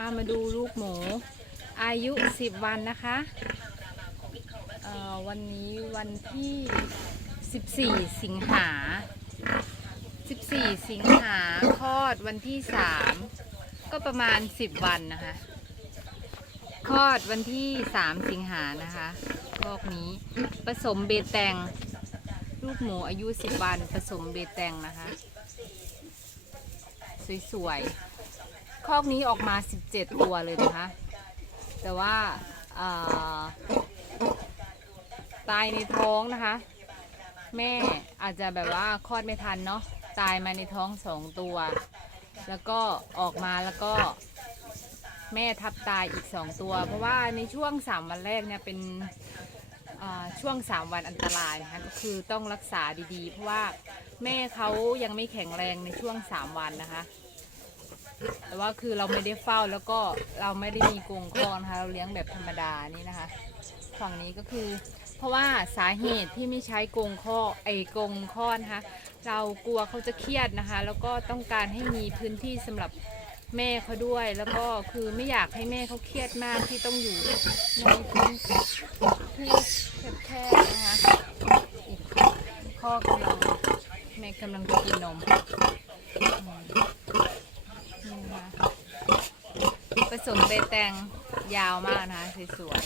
ามาดูลูกหมูอายุ 10 วันนะคะวันนี้วันที่ 14 สิงหา 14 สิงหาคลอดวันที่ 3 ก็ประมาณ 10 วันนะคะคลอดวันที่ 3 สิงหานะคะคอกนี้ผสมเบแตงลูกหมูอายุ 10 วันผสมเบแตงนะคะ สวยๆ คอกนี้ออกมา 17 ตัวเลยนะคะ แต่ว่าตายในท้องนะคะ แม่อาจจะแบบว่าคลอดไม่ทันเนาะตายมาในท้องสองตัว แล้วก็ออกมาแล้วก็แม่ทับตายอีกสองตัว เพราะว่าในช่วงสามวันแรกเนี่ยเป็นช่วงสามวันอันตรายนะคะก็คือต้องรักษาดีๆ เพราะว่าแม่เขายังไม่แข็งแรงในช่วงสามวันนะคะ แต่ว่าคือเราไม่ได้เฝ้าแล้วก็เราไม่ได้มีกรงคอกนะคะเราเลี้ยงแบบธรรมดานี่นะคะ ฝั่งนี้ก็คือ เพราะว่าสาเหตุที่ไม่ใช้กรงข้อไอ้กรงข้อนะคะเรากลัวเขาจะเครียดนะคะ แล้วก็ต้องการให้มีพื้นที่สำหรับแม่เขาด้วย แล้วก็คือไม่อยากให้แม่เขาเครียดมากที่ต้องอยู่ในพื้นที่แคบๆนะคะอีกข้อกำลังแม่กำลังจะกินนมอืมนี่นะคะผ สมเบแตงยาวมากนะคะสวย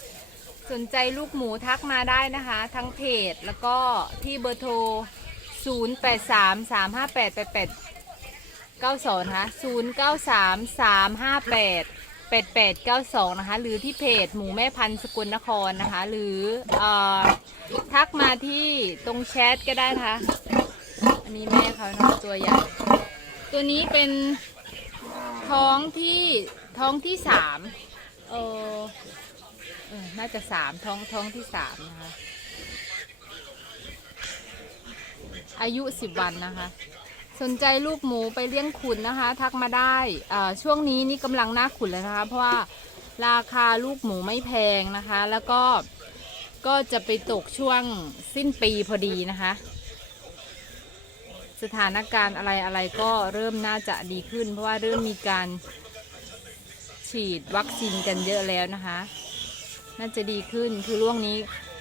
ๆสนใจลูกหมูทักมาได้นะคะ ทั้งเพจแล้วก็ที่เบอร์โทร 0 8 3 3 5 8 8 8 9 2 นะคะ 0 9 3 3 5 8 8 8 9 2 นะคะ หรือที่เพจหมูแม่พันธุ์สกลนครนะคะ หรือออทักมาที่ตรงแชทก็ได้นะคะ อันนี้แม่เขาเนาะตัวใหญ่ ตัวนี้เป็นท้องที่ ท้องที่สามเออเออน่าจะสามท้องท้องที่สามนะคะ อายุสิบวันนะคะ สนใจลูกหมูไปเลี้ยงขุนนะคะ ทักมาได้ช่วงนี้นี่กำลังน่าขุนเลยนะคะ เพราะว่าราคาลูกหมูไม่แพงนะคะ แล้วก็ก็จะไปตกช่วงสิ้นปีพอดีนะคะ สถานการณ์อะไรอะไรก็เริ่มน่าจะดีขึ้น เพราะว่าเริ่มมีการ ฉีดวัคซีนกันเยอะแล้วนะคะ น่าจะดีขึ้นคือช่วงนี้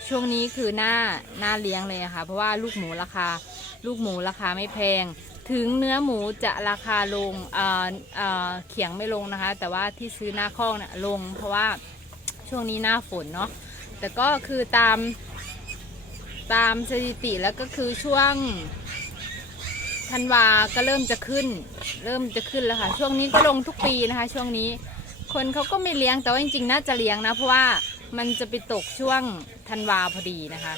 ช่วงนี้คือหน้าหน้าเลี้ยงเลยะค่ะเพราะว่าลูกหมูราคา ลูกหมูราคาไม่แพง ถึงเนื้อหมูจะราคาลงอ่าอ่าเขียงไม่ลงนะคะ แต่ว่าที่ซื้อหน้าคอกเนี่ยลง เพราะว่าช่วงนี้หน้าฝนเนาะแต่ก็คือตามตามสถิติแล้วก็คือช่วงธันวาก็เริ่มจะขึ้น เริ่มจะขึ้นแล้วค่ะ ช่วงนี้ก็ลงทุกปีนะคะ ช่วงนี้ คนเขาก็ไม่เลี้ยงแต่ว่าจริงๆน่าจะเลี้ยงนะ เพราะว่ามันจะไปตกช่วงธันวาพอดีนะคะ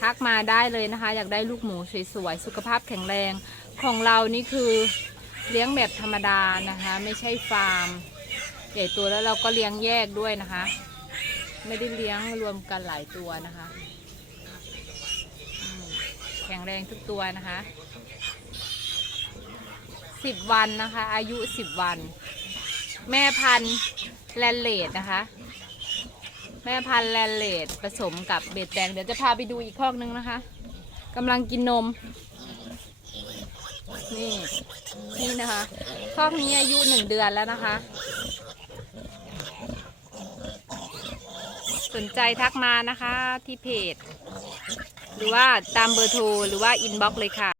ทักมาได้เลยนะคะ อยากได้ลูกหมูสวยๆสุขภาพแข็งแรงของเรานี่คือเลี้ยงแบบธรรมดานะคะ ไม่ใช่ฟาร์มใหญ่ตัวแล้วเราก็เลี้ยงแยกด้วยนะคะ ไม่ได้เลี้ยงรวมกันหลายตัวนะคะแข็งแรงทุกตัวนะคะสิบวันนะคะ อายุสิบวัน แม่พันธุ์แลนเลดนะคะ แม่พันธุ์แลนเลดผสมกับเบดแดงเดี๋ยวจะพาไปดูอีกคอกนึงนะคะกำลังกินนม นี่นี่นะคะคอกนี้อายุหนึ่งเดือนแล้วนะคะ สนใจทักมานะคะที่เพจ หรือว่าตามเบอร์โทรหรือว่าอินบ็อกซ์เลยค่ะ